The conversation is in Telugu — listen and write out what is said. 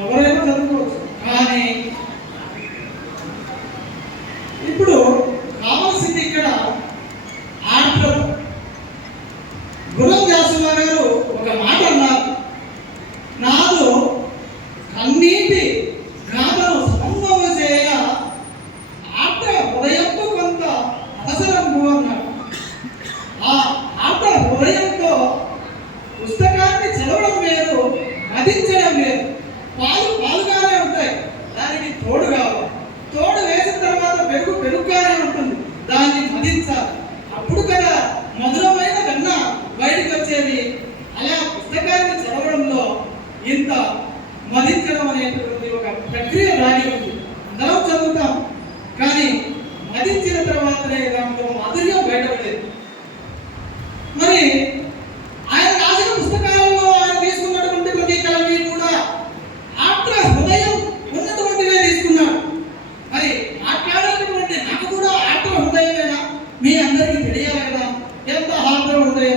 ఎవరైనా చదువుకోవచ్చు. కానీ ఇప్పుడు కావాల్సింది ఇక్కడ ఆర్ద్రత. గురం జాసువా గారు ఒక మాట అన్నారు, నాదు కన్నీటి గాథను సంభవం చేయ ఆట హృదయంతో కొంత అవసరము అన్నాడు. ఆ ఆట హృదయంతో పుస్తకాన్ని చదవడం వేరు, మదించడం వేరు. పాలుగానే ఉంటాయి, దానికి తోడు కావాలి. తోడు వేసిన తర్వాత పెరుగుగానే ఉంటుంది, దాన్ని మదించాలి. అప్పుడు కదా మధురమైన కన్నా బయటకు వచ్చేది. అలా పుస్తకాన్ని చదవడంలో ఇంత మదించడం అనేటువంటి ఒక ప్రక్రియ దాని ఉంది. అందరం చదువుతాం, కానీ మదించిన తర్వాతనే దాంట్లో మాధుర్యం బయటపడేది. మరి ఆయన రాసిన పుస్తకాలలో ఆయన తీసుకున్నటువంటి ప్రతి కళని కూడా ఆత్మ హృదయం ఉన్నటువంటివే తీసుకున్నాడు. మరి మాట్లాడేటటువంటి నాకు కూడా ఆత్మ హృదయమేనా? మీ అందరికీ తెలియాలి కదా ఎంత ఆత్మ హృదయం.